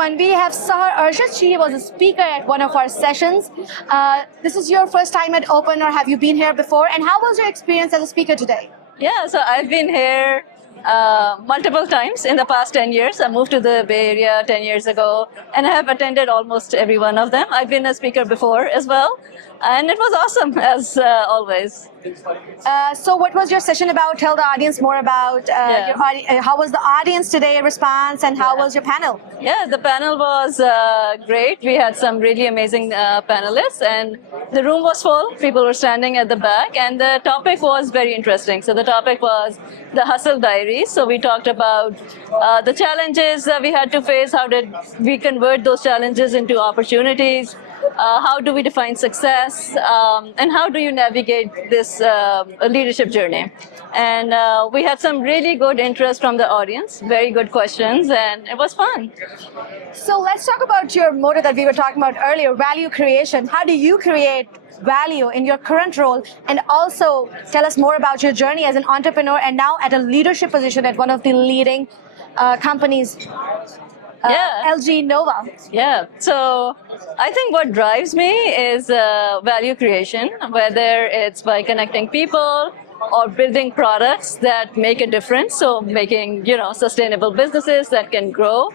everyone. We have Sahar Arshad. She was a speaker at one of our sessions. This is your first time at Open, or have you been here before? And how was your experience as a speaker today? Yeah, so I've been here multiple times in the past 10 years. I moved to the Bay Area 10 years ago, and I have attended almost every one of them. I've been a speaker before as well, and it was awesome, as always. So what was your session about? Tell the audience more about how was the audience today response, and how was your panel? Yeah, the panel was great. We had some really amazing panelists, and the room was full. People were standing at the back, and the topic was very interesting. So the topic was the Hustle Diaries. So we talked about the challenges that we had to face. How did we convert those challenges into opportunities? How do we define success? And how do you navigate this leadership journey? And we had some really good interest from the audience, very good questions, and it was fun. So let's talk about your motto that we were talking about earlier, value creation. How do you create value in your current role? And also tell us more about your journey as an entrepreneur and now at a leadership position at one of the leading companies. LG Nova. Yeah, so I think what drives me is value creation, whether it's by connecting people or building products that make a difference. So making, sustainable businesses that can grow.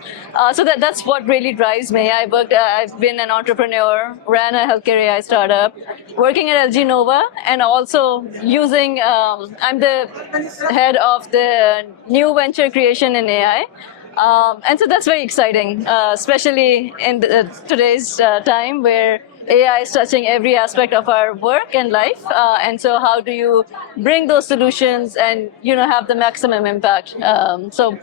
So that's what really drives me. I've been an entrepreneur, ran a healthcare AI startup, working at LG Nova, and also using, I'm the head of the new venture creation in AI. And so that's very exciting, especially in today's time where AI is touching every aspect of our work and life. And so how do you bring those solutions and, have the maximum impact? So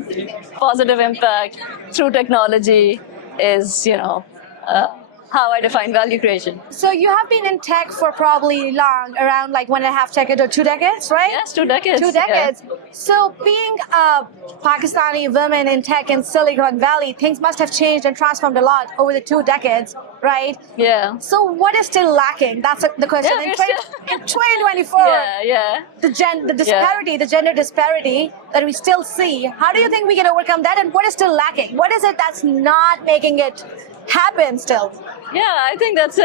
positive impact through technology is, how I define value creation. So you have been in tech for probably long, around like 1.5 decades or 2 decades, right? Yes, 2 decades. 2 decades. Yeah. So being a Pakistani woman in tech in Silicon Valley, things must have changed and transformed a lot over the 2 decades, right? Yeah. So what is still lacking? That's the question. Yeah, in 2024, the gender disparity that we still see, how do you think we can overcome that, and what is still lacking? What is it that's not making it happen still? Yeah, I think that's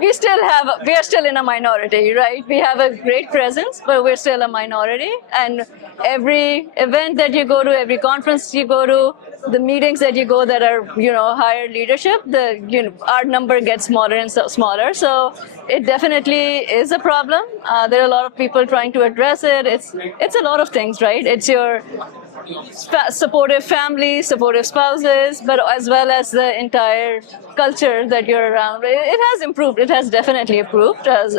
we are still in a minority, right? We have a great presence, but we're still a minority. And every event that you go to, every conference you go to, the meetings that you go that are, higher leadership, our number gets smaller and smaller. So it definitely is a problem. There are a lot of people trying to address it. It's a lot of things, right? It's your supportive family, supportive spouses, but as well as the entire culture that you're around. It has improved. It has definitely improved as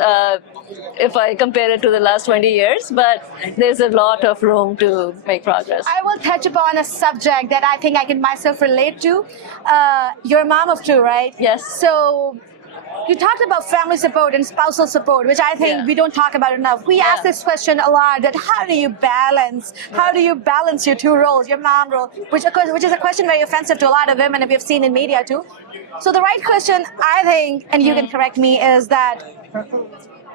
if I compare it to the last 20 years, but there's a lot of room to make progress. I will touch upon a subject that I think I can myself relate to. You're a mom of 2, right? Yes. So you talked about family support and spousal support, which I think we don't talk about enough. We ask this question a lot, that how do you balance your 2 roles, your mom role, which is a question very offensive to a lot of women, and we've seen in media too. So the right question, I think, and you can correct me, is that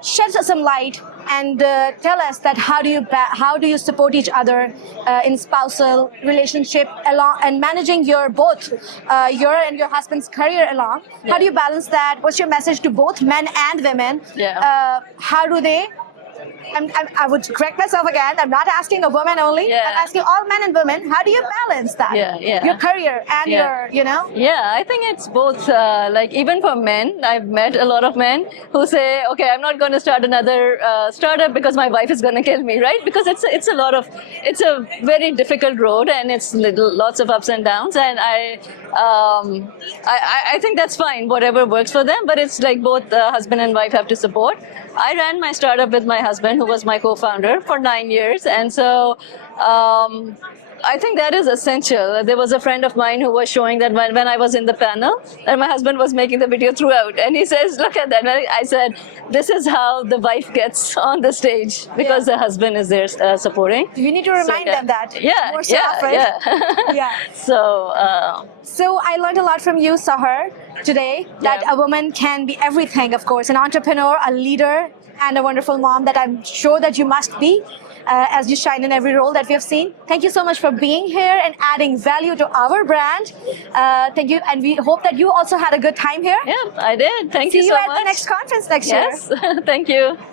shed some light and tell us that how do you support each other in spousal relationship along and managing your and your husband's career along. How do you balance that? What's your message to both men and women? How do they? I would correct myself again. I'm not asking a woman only. I'm asking all men and women. How do you balance that? Your career and your, Yeah, I think it's both. Like even for men, I've met a lot of men who say, okay, I'm not going to start another startup because my wife is going to kill me, right? Because it's a very difficult road, and it's lots of ups and downs. And I think that's fine, whatever works for them. But it's like both husband and wife have to support. I ran my startup with my husband, who was my co-founder, for 9 years. And so I think that is essential. There was a friend of mine who was showing that when I was in the panel, and my husband was making the video throughout. And he says, look at that. And I said, this is how the wife gets on the stage, because the husband is there supporting. You need to remind them that. More So I learned a lot from you, Sahar, today, that a woman can be everything, of course, an entrepreneur, a leader, and a wonderful mom that I'm sure that you must be. as you shine in every role that we have seen. Thank you so much for being here and adding value to our brand. Thank you, and we hope that you also had a good time here. Yeah, I did. Thank See you you so at much. the next conference next year. Yes, thank you.